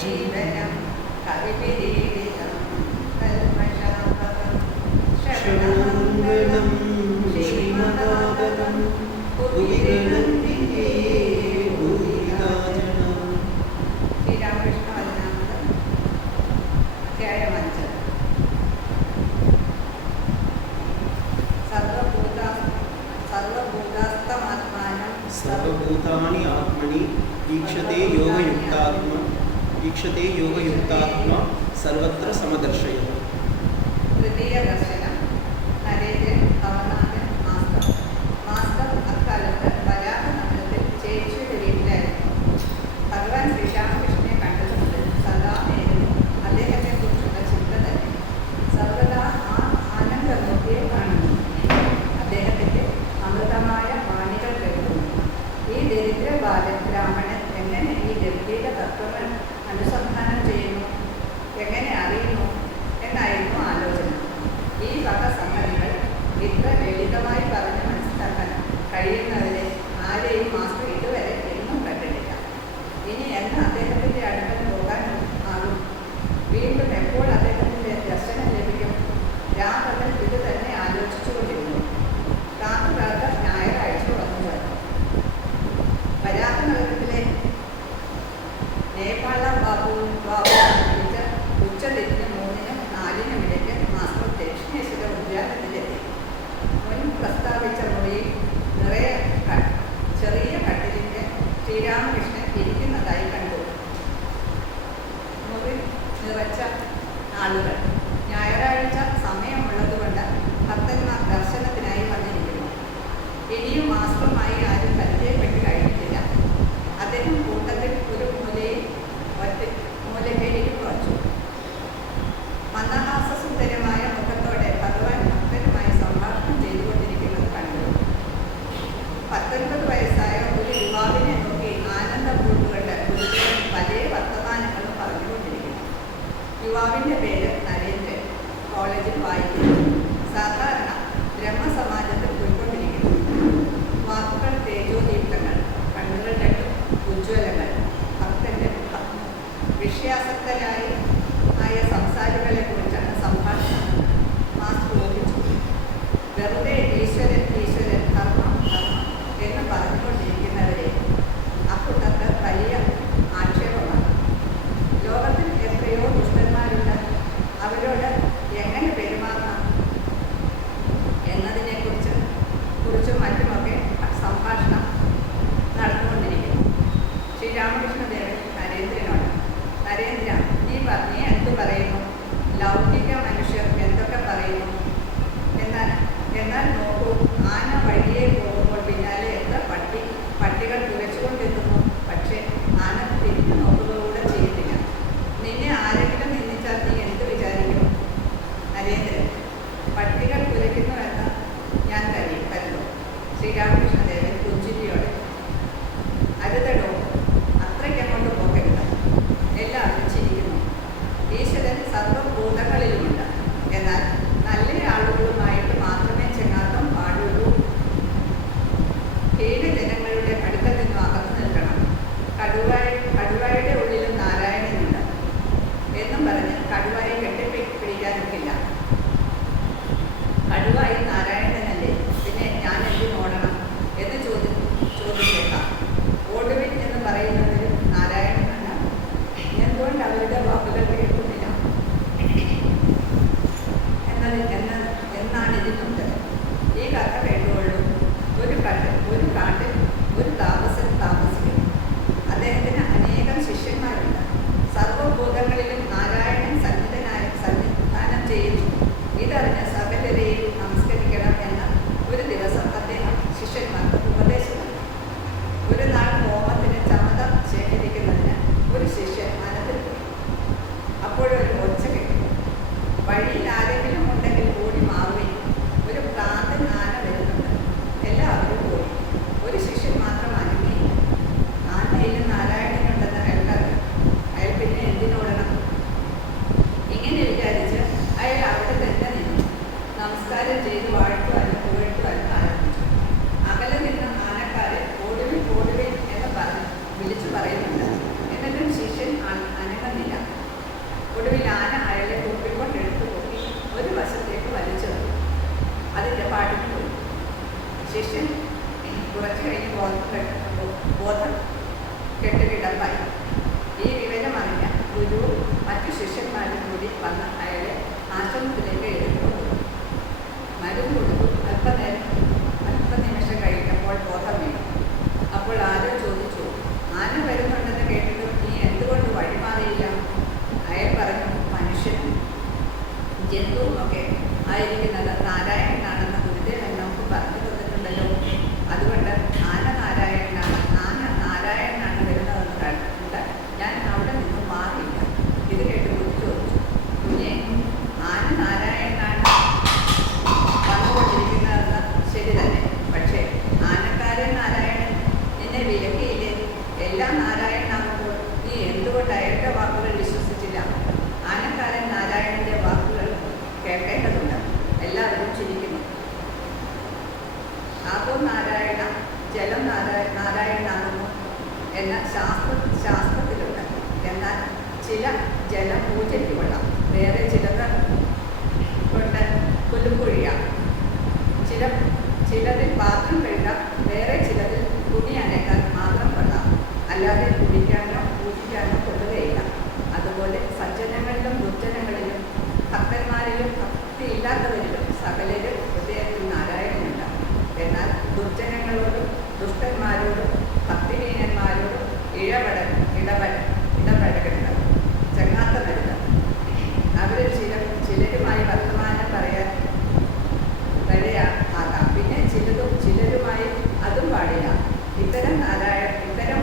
जीवनं कविभिरीडितं कल्मषापहं श्रवणमङ्गलं श्रीमदाततं भुविगणन्ति ये भूरिदा जना। श्रीरामकृष्ण वदनामृतं अध्यायम् 5 सर्वभूतानि आत्मनि ईक्षते योगयुक्तात्मा सर्वत्र समदर्शयः। तृतीय दर्शനം നരേന്ദ്രൻ ഭവനാഥൻ മാസ്റ്റർ അക്കാലത്ത് വരാഹനഗരത്തിൽ ചേച്ചിയുടെ വീട്ടിലായിരുന്നു. ഭഗവാൻ ശ്രീരാമകൃഷ്ണനെ കണ്ടതുകൊണ്ട് സദാ നേരവും അദ്ദേഹത്തെ കുറിച്ചുള്ള ചിന്ത തന്നെ. സർവദാ ആ ആനന്ദമൂർത്തിയെ കാണുന്നു. അദ്ദേഹത്തിന്റെ അമൃതമായ വാണികൾ കേൾക്കുന്നു. ഈ ദരിദ്ര ബാലൻ ബ്രാഹ്മണൻ എങ്ങനെ ഈ ഗംഭീര തത്വങ്ങൾ അനുസന്ധാനം ചെയ്യുന്നു, എങ്ങനെ അറിയുന്നു എന്നായിരുന്നു ആലോചന. ഈ വക സംഗതികൾ ഇത്ര ലളിതമായി പറഞ്ഞ് മനസ്സിലാക്കാൻ കഴിയുന്നവരെ ആരെയും മാസ്റ്റർ ഇതുവരെ എന്നും കണ്ടിട്ടില്ല. ഇനി എന്ന് അദ്ദേഹത്തിൻ്റെ അടുക്കൽ പോകാൻ ആകും? വീണ്ടും എപ്പോൾ അദ്ദേഹത്തിൻ്റെ ദർശനം ലഭിക്കും? രാമകൃഷ്ണൻ ഇത് തന്നെ ആലോചിച്ചുകൊണ്ടിരുന്നു. കാത്തുകാത്ത ഞായറാഴ്ച വന്നു ചേർന്നു. വരാഹനഗരത്തിലെ നേപ്പാള ബാബു വിളിച്ച് ഉച്ചതിരിഞ്ഞ് 3-നും 4-നും ഇടയ്ക്ക് മാസ്റ്റർ ദക്ഷിണേശ്വര ഉദ്യാനത്തിലെത്തി. മുൻ പ്രസ്താവിച്ച മുറിയിൽ നിറയെ ചെറിയ കട്ടിലിൻ്റെ ശ്രീരാമകൃഷ്ണൻ ഇരിക്കുന്നതായി കണ്ടു. മുറി നിറച്ച ആളുകൾ. ഞായറാഴ്ച സമയമുള്ളതുകൊണ്ട് ഭക്തന്മാർ ദർശനത്തിനായി വന്നിരിക്കുന്നു. ഇനിയും മാസ്റ്ററുമായി ആരും പരിചയപ്പെട്ട് കഴിഞ്ഞിട്ടില്ല. അദ്ദേഹം കൂട്ടത്തിൽ ഒരു മൂലയ്ക്ക് ഇരിപ്പ് വച്ചു. മന്ദഹാസസുന്ദരമായ മുഖത്തോടെ ഭഗവാൻ ഭക്തരുമായി സംഭാഷണം ചെയ്തുകൊണ്ടിരിക്കുന്നത് കണ്ടു. 19 വയസ്സായ ഒരു യുവാവിനെ നോക്കി ആനന്ദം പൂണ്ടുകൊണ്ട് ഗുരുദേവൻ പല വർത്തമാനങ്ങളും പറഞ്ഞുകൊണ്ടിരിക്കുന്നു. യുവാവിൻ്റെ പേര് നരേന്ദ്രൻ. കോളേജിൽ വായിക്കുന്നു. സാധാരണ ബ്രഹ്മസമാജത്തിൽ പോയിക്കൊണ്ടിരിക്കുന്നു. വാക്കുകൾ തേജോദീപ്തങ്ങൾ, കണ്ണുകൾ രണ്ടും ഉജ്ജ്വലങ്ങൾ. ഭക്തന്റെ വിഷയാസക്തരായ സംസാരികളെ കുറിച്ചാണ് സംഭാഷണം. മാസ്റ്റർ ഊഹിച്ചു. വെറുതെ ഈശ്വരൻ ഈശ്വരൻ ധർമ്മം ധർമ്മം എന്ന് പറഞ്ഞുകൊണ്ടിരിക്കുന്നവരെ അക്കൂട്ടർക്ക് വലിയ ആക്ഷേപമാണ്. ലോകത്തിൽ എത്രയോ ദുഷ്ടന്മാരുണ്ട്. അവരോട് എങ്ങനെ പെരുമാറണം എന്നതിനെക്കുറിച്ചും മറ്റുമൊക്കെ സംഭാഷണം നടന്നുകൊണ്ടിരിക്കുന്നു. ശ്രീരാമകൃഷ്ണദേവൻ നരേന്ദ്രനോട്, നരേന്ദ്ര, നീ എന്തു പറയുന്നു? ലൗകിക മനുഷ്യർ എന്തൊക്കെ പറയുന്നു? എന്നാൽ നോക്കൂ, ആന വഴിയെ പോകുമ്പോൾ പിന്നാലെ എത്ര പട്ടികൾ കുരച്ചുകൊണ്ടെത്തുന്നു. പക്ഷേ ആന തിരിഞ്ഞു നോക്കുക കൂടെ ചെയ്യത്തില്ല. നിന്നെ ആരെങ്കിലും നിന്ദിച്ചാൽ നീ എന്ത് വിചാരിക്കും? നരേന്ദ്രൻ, പട്ടികൾ കുരയ്ക്കുന്നു എന്ന് ഞാൻ കരുതും. ശ്രീരാമകൃഷ്ണദേവൻ പുഞ്ചിരിയോടെ, അരുതടോ, അത്രയ്ക്കങ്ങോട്ട് പോകരുത്. എല്ലാവരും ചിരിക്കുന്നു. ഈശ്വരൻ സർവഭൂതങ്ങളിലുമുണ്ട്. എന്നാൽ നല്ല ആളുകളുമായിട്ട് മാത്രമേ ചെങ്ങാത്തം പാടുള്ളൂ. ഹീനജനങ്ങളുടെ അടുക്കൽ നിന്നും അകന്നു നിൽക്കണം. കടുവായുടെ ഉള്ളിലും നാരായണനുണ്ട് എന്നും പറഞ്ഞ് കടുവായെ കെട്ടിപ്പിടിക്കാനൊക്കില്ല. കടുവായി നാരായണനല്ലേ, പിന്നെ ഞാൻ എന്തിനോടണം എന്ന് ചോദിച്ചേക്കാം. ഒടുവിൽ ബോധം കെട്ടുകിടപ്പായി. ഈ വിവരം അറിഞ്ഞ ഗുരു മറ്റു ശിഷ്യന്മാരും കൂടി വന്ന് അയാളെ ആശ്രമത്തിലേക്ക് എടുത്തുകൊണ്ടു. മരുന്ന് കൊടുത്തു. അല്പനിമിഷം കഴിഞ്ഞപ്പോൾ ബോധം വീണു. അപ്പോൾ ആരോ ചോദിച്ചു, ആന വരുന്നുണ്ടെന്ന് കേട്ടിട്ടും നീ എന്തുകൊണ്ട് വഴിമാറിയില്ല? അയാൾ പറഞ്ഞു, മനുഷ്യനും ജന്തുവുമൊക്കെ ആയിരിക്കുന്നത് നാരായണനാണെന്ന് ഗുരുദേവൻ നമുക്ക് പറഞ്ഞു തന്നിട്ടുണ്ടല്ലോ. അതുകൊണ്ട് ആന നാരായണനാണ് വരുന്നതെന്ന് കണ്ട് ഞാൻ അവിടെ നിന്നും മാറിയില്ല. ഇത് കേട്ട് ഗുരു ചോദിച്ചു, കുഞ്ഞെ, ആന നാരായണനാണ് വന്നുകൊണ്ടിരിക്കുന്നതെന്ന് ശരി തന്നെ. പക്ഷേ ആനക്കാരൻ നാരായണൻ നിന്നെ വിലക്കിയില്ലേ? എല്ലാം നാരായണനാകുമ്പോൾ നീ എന്തുകൊണ്ട് അയാളുടെ വാക്കുകൾ വിശ്വസിച്ചില്ല? ആനക്കാരൻ നാരായണന്റെ വാക്കുകൾ കേൾക്കേണ്ടതുണ്ട്. എല്ലാവരും ചിരിക്കുന്നു. ആപോ നാരായണ, ജലം നാരായണനാകുന്നു എന്ന ശാസ്ത്രത്തിലുണ്ട്. എന്നാൽ ചില ജലം പൂജയ്ക്ക് കൊള്ളാം, വേറെ ചിലത് കൊണ്ട് പുല്ലുപൊഴിയാം. ചിലതിൽ പാത്രം കഴുകാം, വേറെ ചിലതിൽ തുണി അനക്കാൻ മാത്രം കൊള്ളാം. അല്ലാതെ കുടിക്കാനോ പൂജിക്കാനോ കൊള്ളുകയില്ല. അതുപോലെ സജ്ജനങ്ങളിലും ദുർജനങ്ങളിലും ഭക്തന്മാരിലും ഭക്തിയില്ലാത്തവരിലും സകലരും ഹൃദയത്തിൽ നാരായണനുണ്ട്. എന്നാൽ ദുർജനങ്ങളോടും ദുഷ്ടന്മാരോടും ഭക്തിഹീനന്മാരോടും ഇടപഴകരുത്, ചങ്ങാത്തമരുത്. അവരിൽ ചിലരുമായി വർത്തമാനം പറയാൻ ആകാം, പിന്നെ ചിലരുമായി അതും പാടില്ല. ഇത്തരം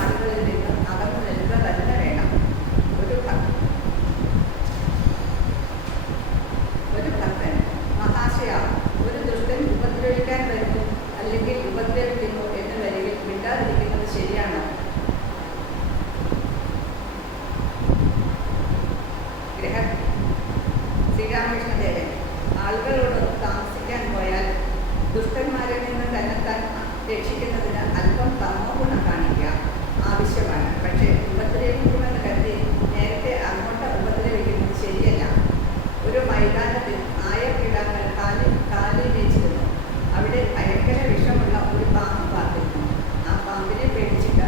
ആളുകളിൽ നിന്ന് അകന്നു നിൽക്കുക തന്നെ വേണം. ഒരു ഭക്തൻ മഹാശയാവും. ഒരു ദുഷ്ടൻ ഉപദ്രവിക്കാൻ വരുന്നു അല്ലെങ്കിൽ ഉപദ്രവിക്കുന്നു എന്ന് വരികിൽ വിട്ടാതിരിക്കുന്നത് ശരിയാണോ? ശ്രീരാമകൃഷ്ണദേവൻ ആളുകളോട് താമസിക്കാൻ പോയാൽ ദുഷ്ടന്മാരിൽ നിന്ന് തന്നെത്താൻ രക്ഷിക്കുന്നതിന് അല്പം തമോ ഗുണം കാണിക്കുക ആവശ്യമാണ്. പക്ഷേ ഉപദ്രവിക്കുമെന്ന് കരുതി നേരത്തെ അങ്ങോട്ട് ഉപദ്രവിക്കുന്നത് ശരിയല്ല. ഒരു മൈതാനത്തിൽ ആയക്കിടാങ്ങൾ കാലിൽ വെച്ചിരുന്നു. അവിടെ ഭയങ്കര വിഷമുള്ള ഒരു പാമ്പ് പാർത്തിരുന്നു. ആ പാമ്പിനെ പേടിച്ചിട്ട്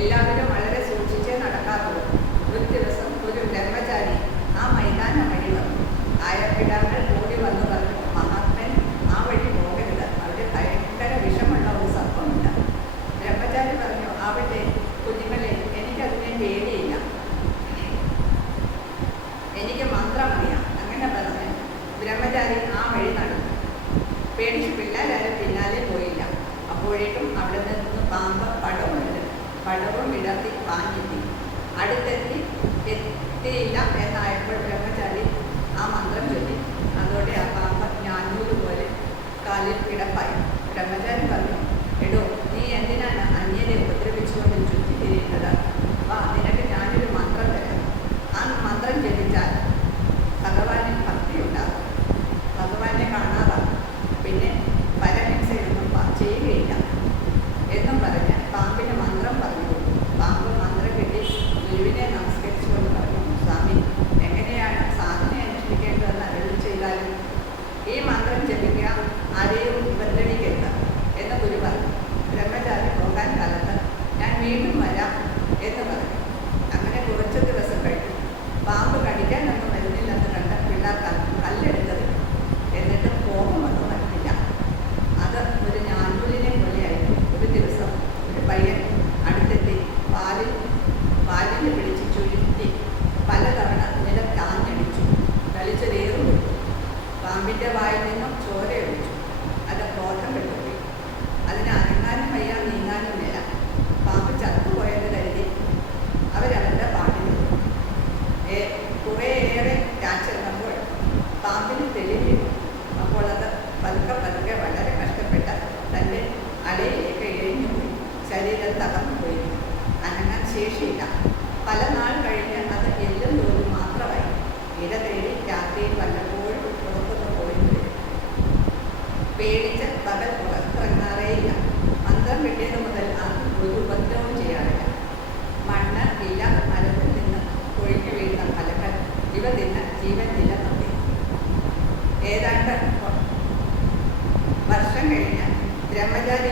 എല്ലാവരും വളരെ സൂക്ഷിച്ചേ നടക്കാറുള്ളൂ. ഒരു ദിവസം ഒരു ബ്രഹ്മചാരി ആ മൈതാനം വഴി വന്നു. ആയക്കിടാങ്ങൾ ഓടി വന്നു പറഞ്ഞു, മഹാത്മൻ, ആ വഴി പോകരുത്, അവിടെ ഭയങ്കര വിഷമുള്ള ഒരു സർപ്പമുണ്ട്. ബ്രഹ്മചാരി പറഞ്ഞു, അവിടെ കുഞ്ഞുങ്ങളെ, എനിക്കതിനെ പേടിയില്ല, എനിക്ക് മാത്രം അറിയാം. അങ്ങനെ പറഞ്ഞ് ബ്രഹ്മചാരി ആ വഴി നടന്നു. പേടിച്ച് പിള്ളേരാരും പിന്നാലെ പോയില്ല. അപ്പോഴേക്കും അവിടെ നിന്ന് പാമ്പ് പടവും വിടർത്തി പാഞ്ഞെത്തി. എത്തിയില്ല എന്നായപ്പോൾ ബ്രഹ്മചാരി ആ മന്ത്രം ചൊല്ലി. അതോടെ ആ പാമ്പ് ഞാനൂര് പോലെ കാലിൽ കിടപ്പായി. ബ്രഹ്മചാരി പറഞ്ഞു, എടോ, നീ എന്തിനാണ് അന്യരെ ഉപദ്രവിച്ചുകൊണ്ട് ചുറ്റിത്തിരിയുന്നത്? വാ, നിനക്ക് ഞാനൊരു മന്ത്രം തരാം. ആ മന്ത്രം ജപിച്ചാൽ ഭഗവാനിൽ ഭക്തിയുണ്ടാകും, ഭഗവാനെ കാണാതാകും, പിന്നെ പരഹിംസയൊന്നും ചെയ്യുകയില്ല എന്നും പറഞ്ഞ് പാമ്പിന് മന്ത്രം പറഞ്ഞു കൊടുത്തു. പാമ്പ്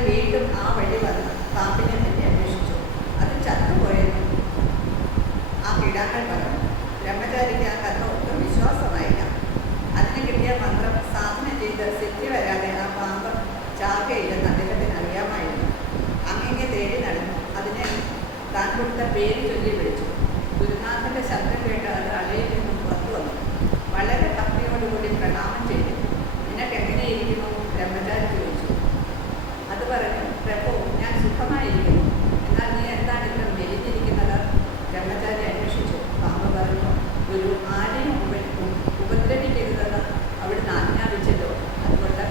വീണ്ടും ആ വഴി വന്ന് പാമ്പിനെ പറ്റി അന്വേഷിച്ചു. അത് ചത്തുപോയെന്നും ആ കിടാക്കൾ പറഞ്ഞു. ബ്രഹ്മചാരിക്ക് ആ കഥ ഒട്ടും വിശ്വാസമായില്ല. അതിന് കിട്ടിയ മന്ത്രം സാധന ചെയ്ത് സിദ്ധി വരാതെ ആ പാമ്പ് ചാകയില്ലെന്ന് അദ്ദേഹത്തിന് അറിയാമായിരുന്നു. അങ്ങനെ തേടി നടന്നു. അതിനെ താൻ കൊടുത്ത പേര് ചൊല്ലി വിളിച്ചു. ഗുരുനാഥന്റെ ശബ്ദം കേട്ട് അത് അളയിൽ നിന്നും പുറത്തു വന്നു. വളരെ ഭക്തിയോടുകൂടി പ്രണാമം ചെയ്തു. നിനക്ക് എങ്ങനെയിരിക്കുന്നു? ബ്രഹ്മചാരി ചോദിച്ചു. അത് പറഞ്ഞു, പ്രഭു, ഞാൻ സുഖമായിരിക്കുന്നു. എന്നാൽ നീ എന്താണ് ഇത്ര മെലിഞ്ഞിരിക്കുന്നത്? ബ്രഹ്മചാരി അന്വേഷിച്ചു. പാമ്പ് പറഞ്ഞു, ഗുരു ആരെയും ഉപദ്രവിക്കരുതെന്ന് അവിടുന്ന് ആജ്ഞാപിച്ചല്ലോ. അതുകൊണ്ട്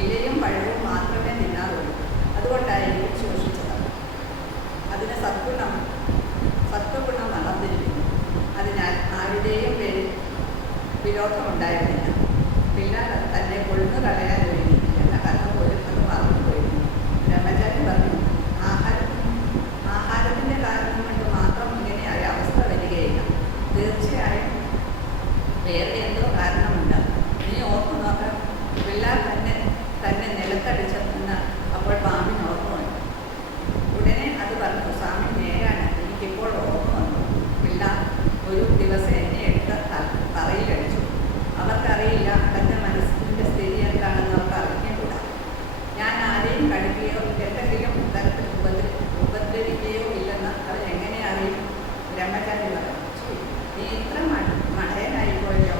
ഇലയും പഴവും മാത്രമേ തിന്നാറുള്ളൂ. അതുകൊണ്ടായിരിക്കും ശോഷിച്ചത്. അതിന് സത്വഗുണം വളർന്നിരിക്കുന്നു. അതിനാൽ ആരുടെയും പേരിൽ വിരോധമുണ്ടായിരുന്നില്ല. പിള്ളേർ തന്നെ കൊഴുന്നു കളയാൻ ഒരുങ്ങി എന്ന കഥ പോലും അത് മറന്നുപോയിരുന്നു. ബ്രഹ്മചാരി പറഞ്ഞു, ആഹാരത്തിൻ്റെ കാരണം കൊണ്ട് മാത്രം ഇങ്ങനെയായ അവസ്ഥ വരികയില്ല. തീർച്ചയായും വേറെ എന്തോ കാരണമുണ്ട്. നീ ഓർത്തു നോക്കാം. പിള്ളേർ തന്നെ നിലത്തടിച്ചെന്ന് അപ്പോൾ പാമ്പിന് ഓർമ്മ വന്നു. ഉടനെ അത് പറഞ്ഞു, സ്വാമി നേരാണ്, എനിക്കിപ്പോൾ ഓർമ്മ വന്നു. പിള്ളേർ ഒരു ദിവസം എന്നെ എടുത്ത് തറയിലടിച്ചു. അവർക്കറിയില്ല തൻ്റെ മനസ്സിൻ്റെ സ്ഥിതി എന്താണെന്ന് അവർക്ക് അറിഞ്ഞുകൂടാ. ഞാൻ ആരെയും കടിക്കുകയോ എന്തെങ്കിലും തരത്തിൽ ഉപദ്രവിക്കുകയോ ഇല്ലെന്ന് അവരെങ്ങനെ അറിയും? ബ്രഹ്മചാരി പറഞ്ഞു, നീ ഇത്ര മടയനായിപ്പോയോ?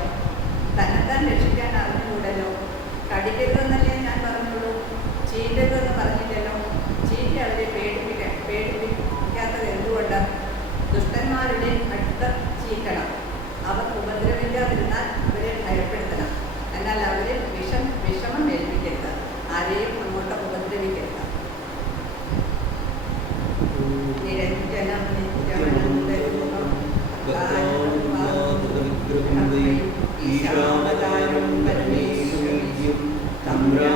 തന്നെത്താൻ രക്ഷിക്കാൻ അറിഞ്ഞുകൂടല്ലോ. കടിക്കരുതെന്നല്ലേ ഞാൻ പറഞ്ഞുള്ളൂ, ചീറ്റരുതെന്ന് പറഞ്ഞില്ലല്ലോ. ചീറ്റ അവരെ പേടിപ്പിക്കാത്തത് എന്തുകൊണ്ട്? ദുഷ്ടന്മാരുടെ അടുത്ത് ചീറ്റണം. അവർ ഉപദ്രവിക്കാതിരുന്നാൽ അവരെ ഭയപ്പെടുത്തണം. എന്നാൽ അവരെ വിഷമം ഏൽപ്പിക്കരുത്. ആരെയും അങ്ങോട്ട് ഉപദ്രവിക്കരുത്. നിരഞ്ജനം നിത്യമനന്തരൂപം ഈശാവതാരം പരമേശ്വരീയം തമ്രാ